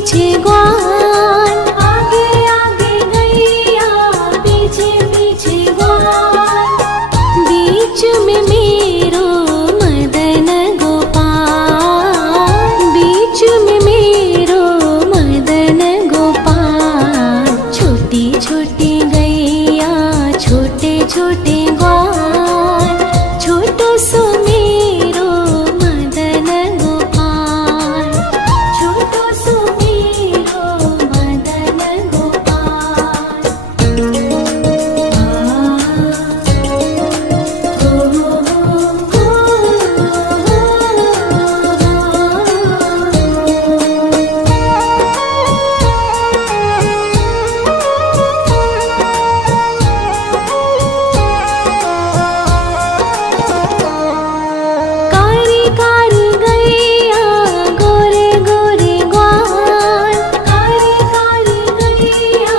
पीछे ग्वाल, आगे आगे गैया पीछे पीछे ग्वाल, बीच में मेरो मदन गोपाल, बीच में मेरो मदन गोपाल। छोटी छोटी गैया छोटे छोटे ग्वाल, छोटो सो मेरो मदन गोपाल, छोटो सो मेरो मदन गोपाल। कारी कारी गैया गोरे गोरे ग्वाल, कारी कारी गैया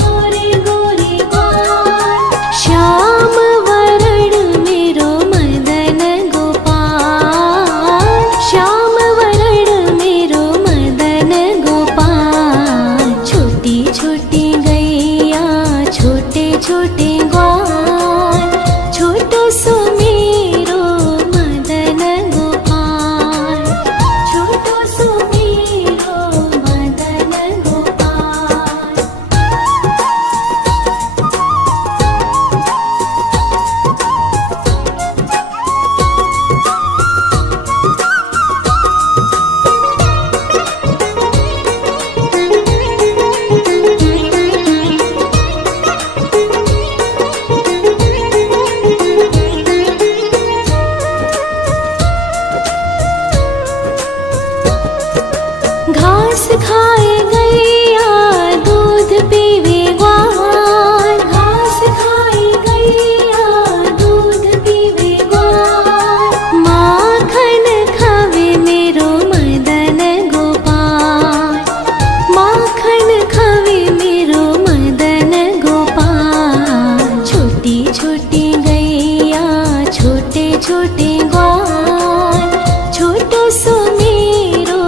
गोरे गोरे ग्वाल, श्याम वरण मेरो मदन गोपाल, श्याम वरण मेरो मदन गोपाल। छोटी छोटी गैया छोटे छोटे ग्वाल, छोटो सो मेरो मदन गोपाल, छोटो सो मेरो मदन गोपाल। घास खाए गैया दूध पीवे ग्वाल, घास खाए गैया दूध पीवे ग्वाल, माखन खावे मेरो मदन गोपाल, माखन खावे मेरो मदन गोपाल। छोटी छोटी गैया छोटे छोटे ग्वाल, छोटो सो मेरो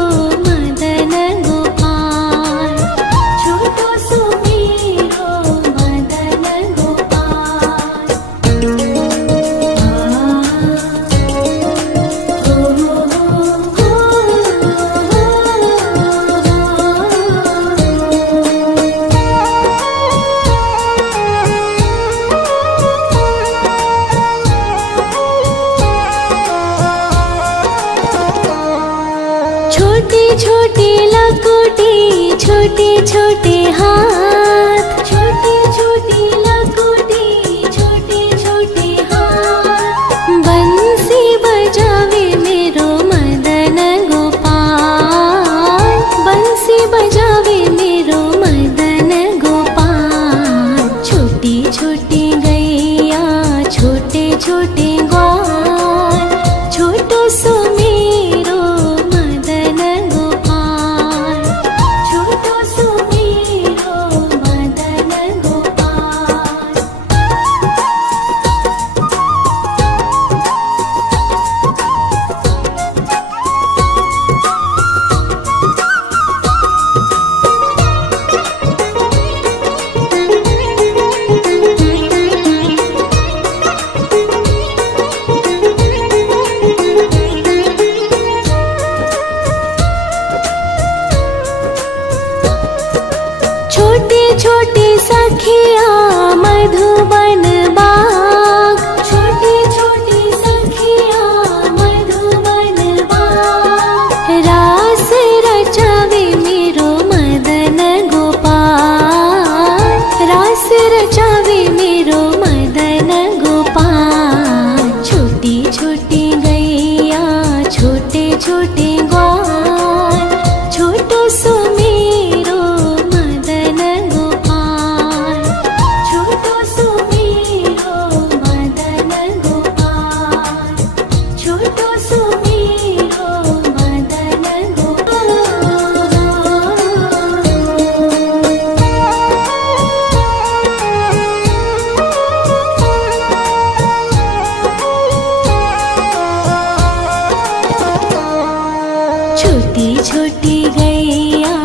मदन गोपाल, छोटो सो मेरो मदन गोपाल। छोटी छोटी लकुटी छोटे छोटे हाथ, छोटी छोटी लकुटी छोटे छोटे हाथ, बंसी बजावे मेरो मदन गोपाल, बंसी बजावे मेरो मदन गोपाल। छोटी छोटी गैया छोटे छोटे ग्वाल, छोटो सो मेरो मदन गोपाल, छोटो सो मेरो मदन गोपाल। छोटी छोटी सखिया मधुबन बाग, छोटी छोटी सखिया मधुबन बाग, रास रचावे मेरो मदन गोपाल, रास रचावे मेरो मदन गोपाल। छोटी छोटी गैया छोटे छोटे ग्वाल, छोटो सो मेरो मदन गोपाल, छोटो सो मेरो मदन गोपाल, छोटो सो मेरो मदन गोपाल। छोटी छोटी गैया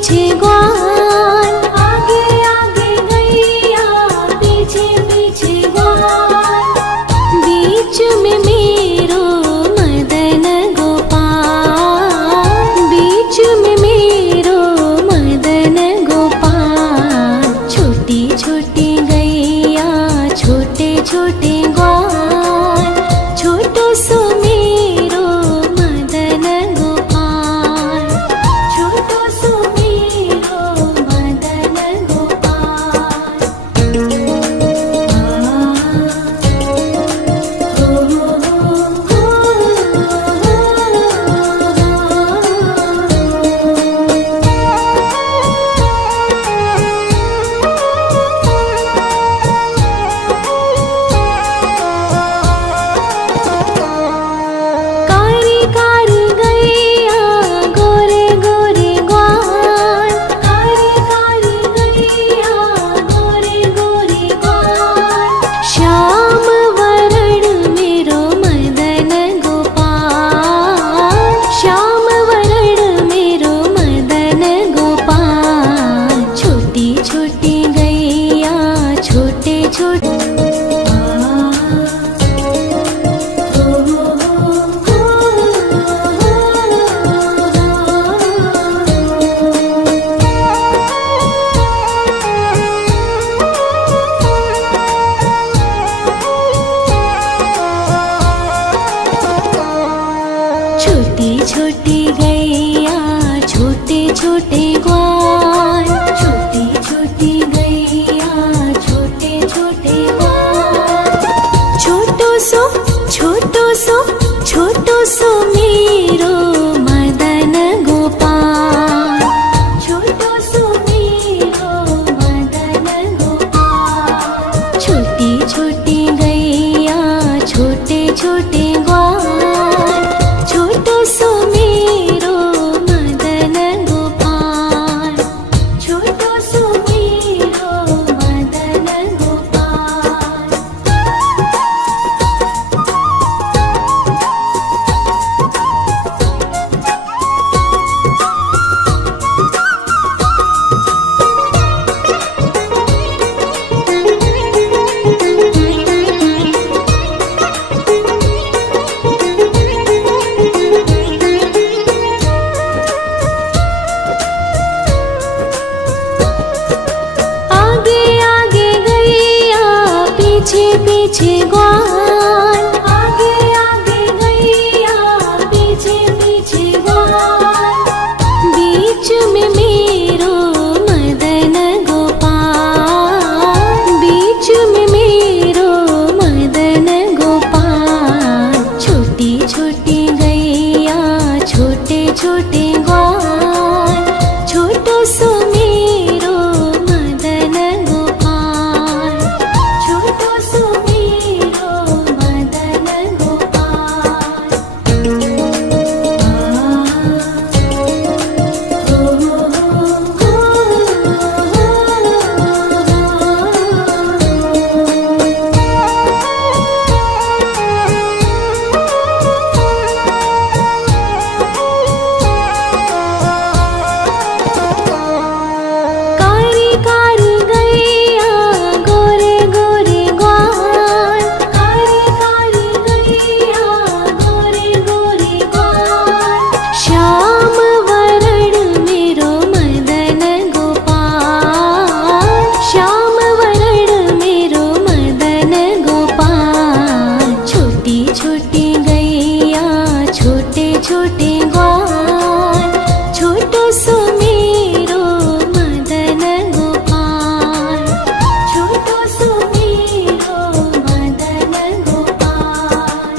पीछे ग्वाल, आगे आगे गैया पीछे पीछे ग्वाल, बीच में मेरो मदन गोपाल, बीच में मेरो मदन गोपाल। छोटी छोटी गैया छोटे छोटे ग्वाल, छोटो सो मेरो मदन गोपाल, छोटो सो मेरो मदन गोपाल। कारी कारी गैया गोरे गोरे ग्वाल, कारी कारी गैया गोरे गोरे ग्वाल, श्याम वरण मेरो मदन गोपाल, श्याम वरण मेरो मदन गोपाल। छोटी छोटी गैया छोटे छोटे छोटी छोटी गैया छोटे छोटे ग्वाल, छोटी छोटी गैया छोटे छोटे ग्वाल। छोटो सो छोटो सो मेरो मदन गोपाल, छोटो सो मेरो मदन गोपाल। छोटी छोटी गैया छोटे छोटे ग्वाल, छोटो सो मेरो मदन गोपाल, छोटो सो मेरो मदन गोपाल। आगे आगे गैया पीछे पीछे ग्वाल, आगे आगे गैया पीछे पीछे ग्वाल, बीच में मेरो मदन गोपाल, बीच में मेरो मदन गोपाल। छोटी छोटी गैया छोटे छोटे ग्वाल, छोटो सो मेरो मदन गोपाल, छोटो सो मेरो मदन गोपाल। कारी कारी गैया गोरे गोरे ग्वाल, कारी कारी गैया गोरे गोरे ग्वाल, श्याम वरण मेरो मदन गोपाल, श्याम वरण मेरो मदन गोपाल। छोटी छोटी गैया छोटे छोटे ग्वाल, छोटो सो मेरो मदन गोपाल, छोटो सो मेरो मदन गोपाल।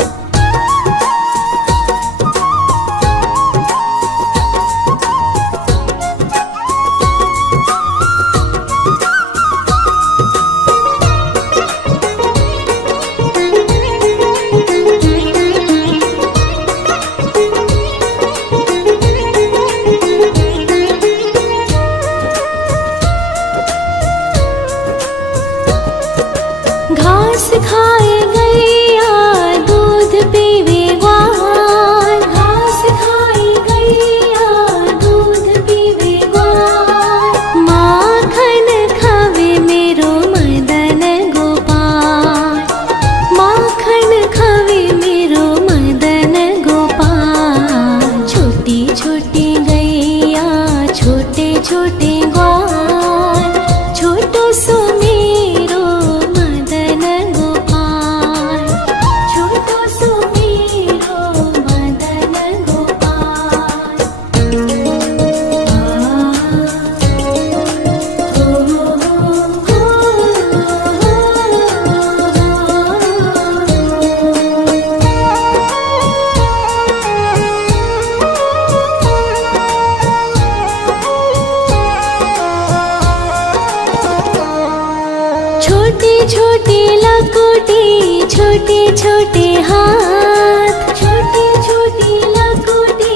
घास खाए गैया दूध पीवे ग्वाल, घास खाए गैया दूध पीवे ग्वाल, सुमेरो मदन गोपाल, छोटो सुमेरो मदन गोपाल। छोटे छोटे लकोटे, छोटे छोटे हाथ, छोटे छोटे लकोटे,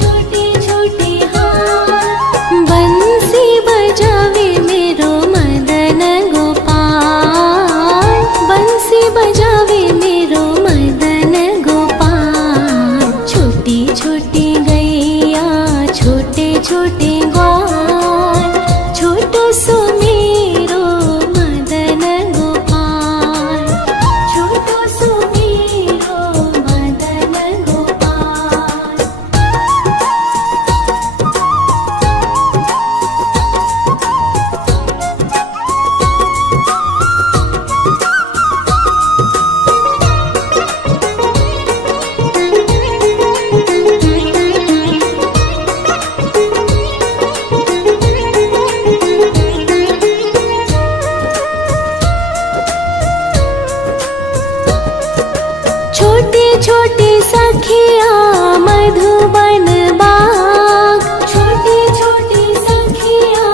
छोटे छोटे हाथ। बंसी बजावे मेरो मदन गोपाल, बंसी बजावे मेरो मदन गोपाल। छोटी छोटी गैया, छोटे छोटे ग्वाल, छोटो सुमेरो मदन गोपाल, छोटो सुमेरो मदन गोपाल। छोटे छोटे सखिया मधुबन बाग, छोटे छोटे सखिया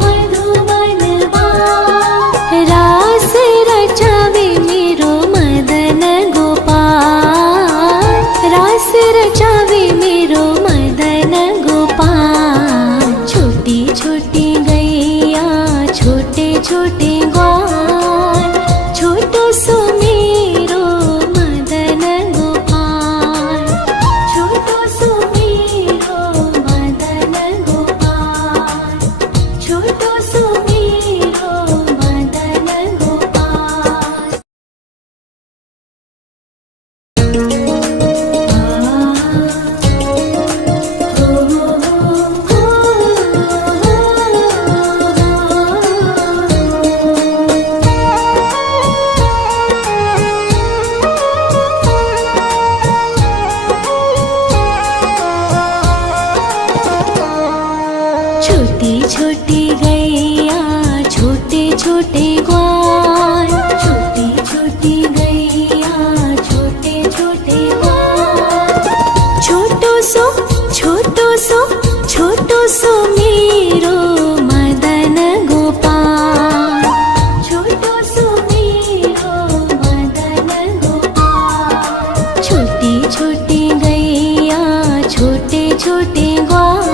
मधुबन बाग। रास रचावे मेरो मदन गोपाल, रास रचावे मेरो मदन गोपाल। छोटी छोटी गैया, छोटे छोटे ग्वाल, छोटो सुमेरो मदन गोपाल, छोटो सुमेरो मदन गोपाल, छोटो सुमेरो मदन गोपाल। छोटी छोटी गैया, छोटे छोटे ग्वाल, छोटी छोटी गैया, छोटे छोटे ग्वाल। छोटो सो, छोटो सो, छोटो सुमेरो मदन गोपाल, छोटो सुमेरो मदन गोपाल। छोटी छोटी गैया, छोटे छोटे ग्वाल,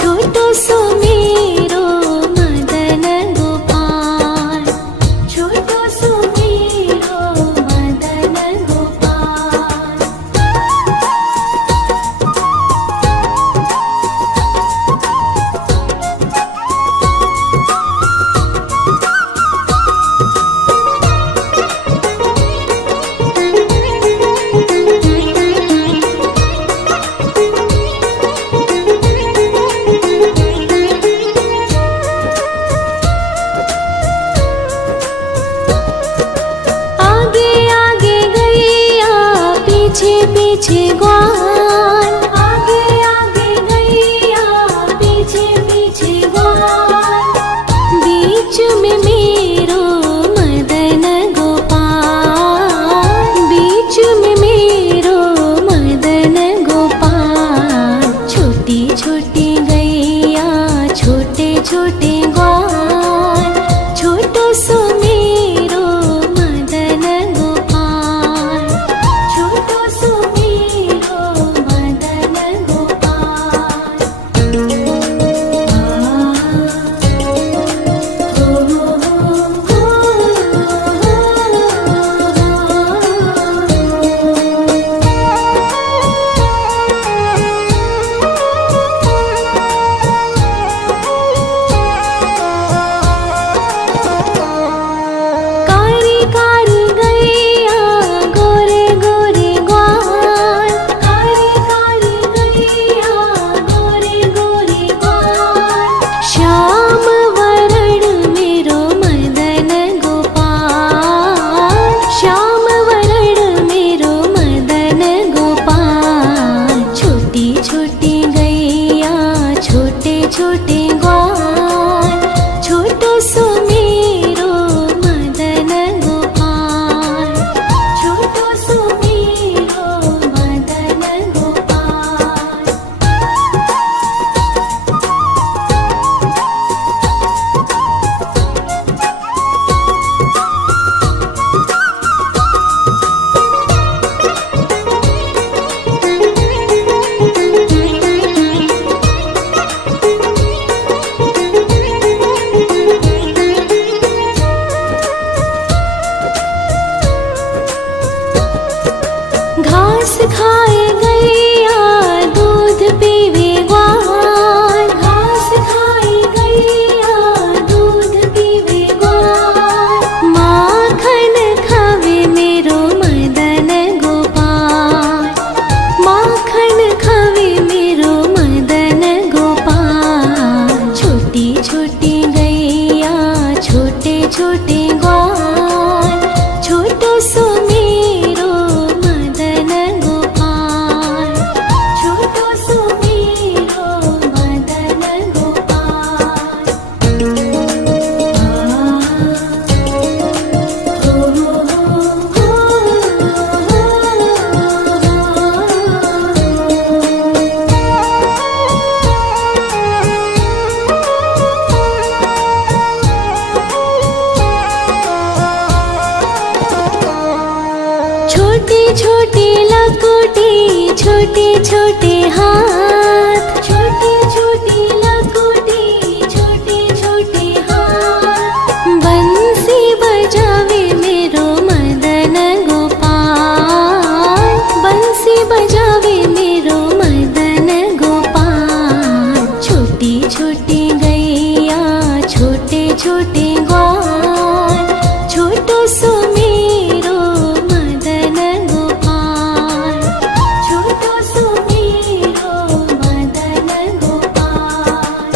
छोटो सुमेरो मदन गोपाल, छोटो सुमेरो मदन गोपाल। आगे आगे गैया, पीछे पीछे ग्वाल, आगे आगे गैया, पीछे पीछे ग्वाल। बीच में मेरो मदन गोपाल, बीच में मेरो मदन गोपाल। छोटी छोटी गैया, छोटे छोटे ग्वाल, छोटो सुमेरो मदन गोपाल, छोटो सुमेरो छोटी लकोटी छोटे छोटे हाथ, छोटी छोटी लकोटी छोटे छोटे हाथ। बंसी बजावे मेरो मदन गोपाल, बंसी बजावे मेरो मदन गोपाल। छोटी छोटी गैया छोटे छोटे ग्वाल, छोटो सो मेरो मदन गोपाल, छोटो सो मेरो मदन गोपाल।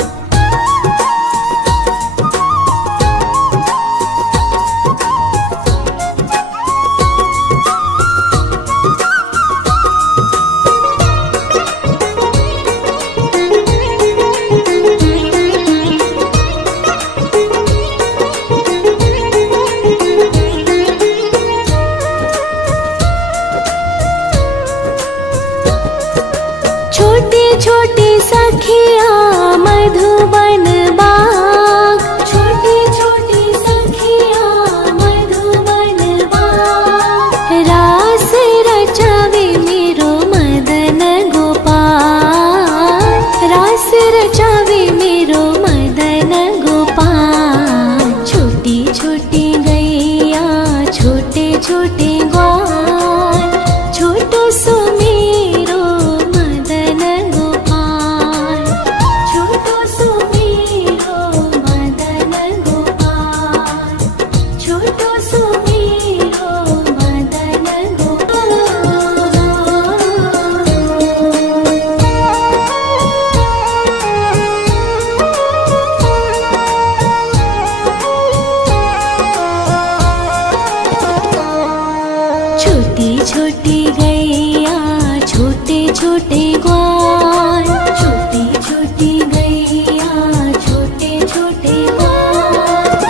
छोटी छोटी सखिया मधुबन बाग, छोटी छोटी सखिया मधुबन बाग। रास रचावे मेरो मदन गोपाल, रास रचावे मेरो मदन गोपाल। छोटी छोटी गैया छोटे छोटे ग्वाल, छोटो सो मेरो मदन गोपाल, छोटो सो मेरो मदन गोपाल, छोटो सो मेरो मदन गोपाल। छोटी छोटी गैया छोटे छोटे ग्वाल, छोटी छोटी गैया छोटे छोटे ग्वाल।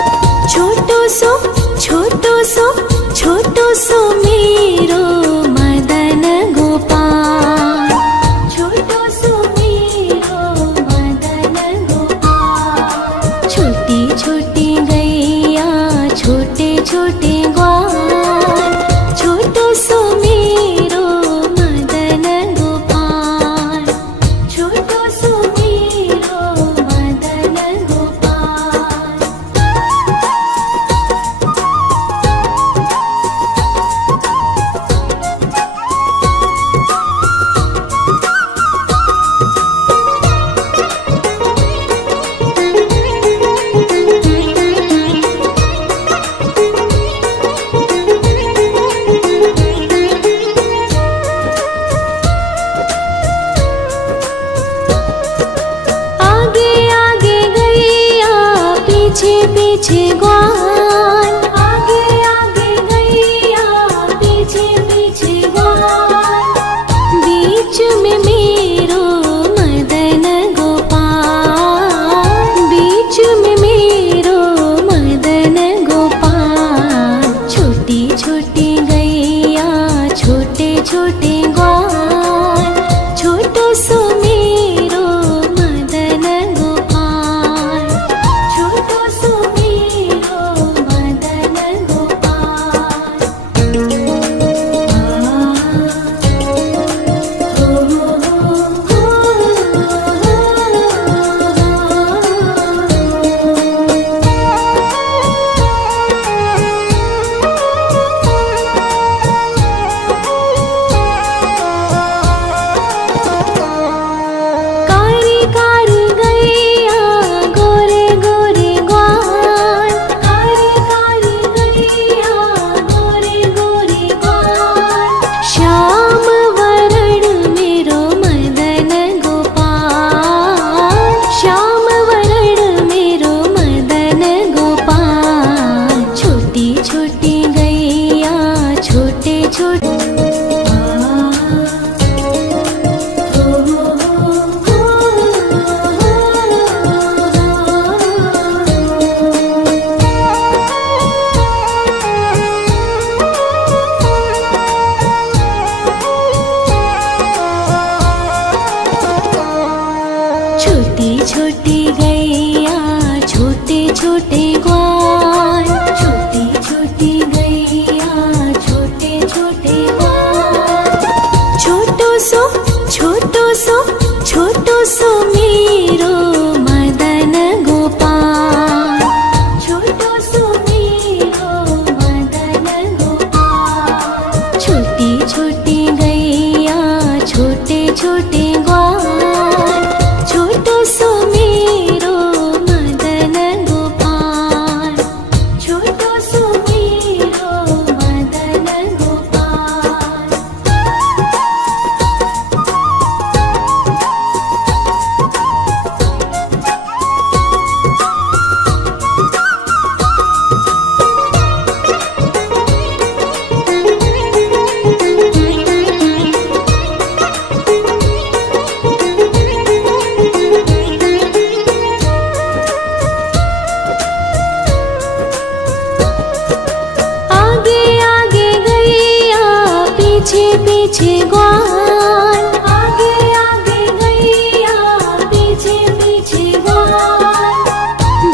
छोटो सो छोटो सो छोटो सो मेरो मदन गोपाल, छोटो सो मेरो मदन गोपाल। छोटी छोटी गैया छोटे छोटे ग्वाल, छोटो सो मेरो मदन गोपाल, छोटो सो मेरो मदन गोपाल। पीछे ग्वाल, आगे आगे गैया पीछे पीछे ग्वाल,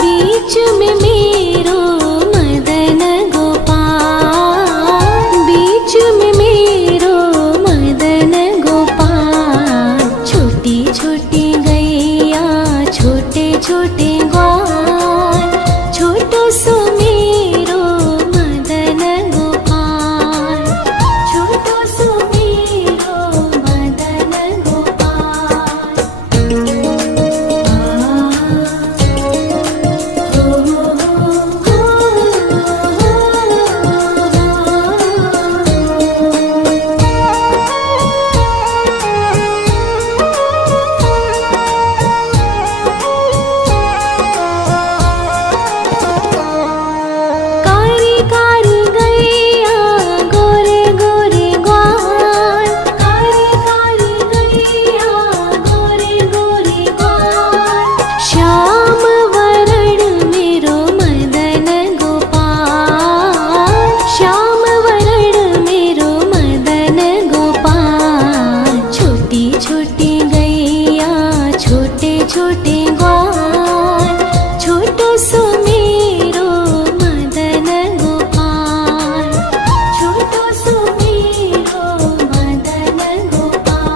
बीच में मेरो मदन गोपाल, बीच में मेरो मदन गोपाल। छोटी छोटी गैया छोटे छोटे ग्वाल, छोटो सो मेरो मदन गोपाल, छोटो सो मेरो मदन गोपाल। कारी कारी गैया गोरे गोरे ग्वाल, कारी कारी गैया गोरे गोरे ग्वाल, श्याम वरण मेरो मदन गोपाल, श्याम वरण मेरो मदन गोपाल। छोटी छोटी गैया छोटे छोटे ग्वाल, छोटो सो मेरो मदन गोपाल, छोटो सो मेरो मदन गोपाल।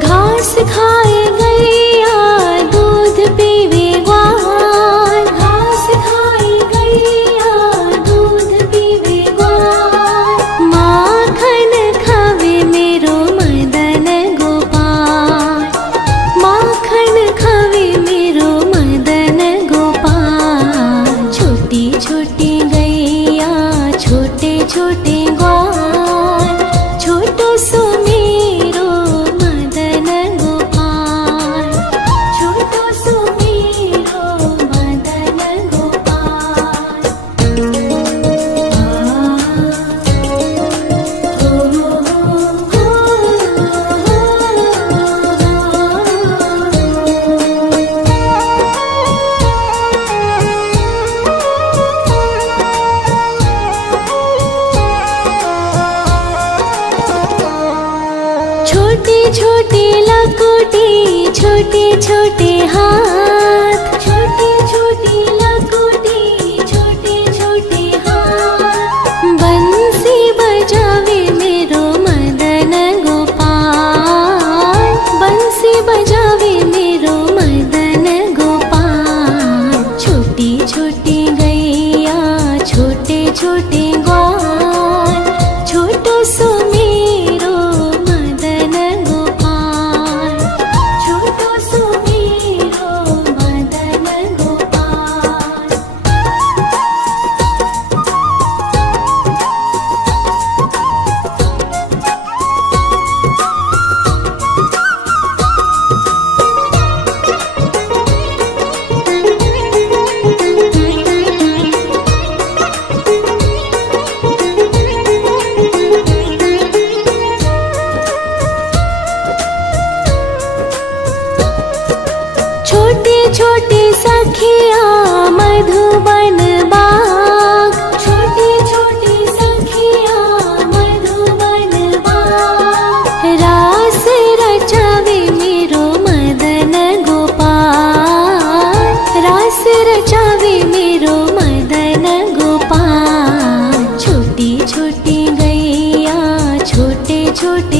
घास खाए गैया दूध पीवे ग्वाल, घास खाए गैया दूध पीवे ग्वाल, माखन खावे मेरो मदन गोपाल, माखन खावे मेरो मदन गोपाल। छोटी छोटी गैया छोटे छोटे ग्वाल, छोटो सो मेरो मदन गोपाल, छोटो सो मेरो मदन गोपाल। छोटी छोटी लकुटी छोटे छोटे हाथ, छोटी छोटी लकुटी छोटे छोटे हाथ, बंसी बजावे मेरो मदन गोपाल, बंसी बजावे मेरो मदन गोपाल। छोटी छोटी गैया छोटे छोटे ग्वाल, छोटो सो मेरो मदन गोपाल, छोटो सो मेरो मदन गोपाल। छोटी छोटी सखिया मधुबन बाग, छोटी छोटी सखिया मधुबन बाग, रास रचावे मेरो मदन गोपाल, रास रचावे मेरो मदन गोपाल। छोटी छोटी गैया छोटे छोटे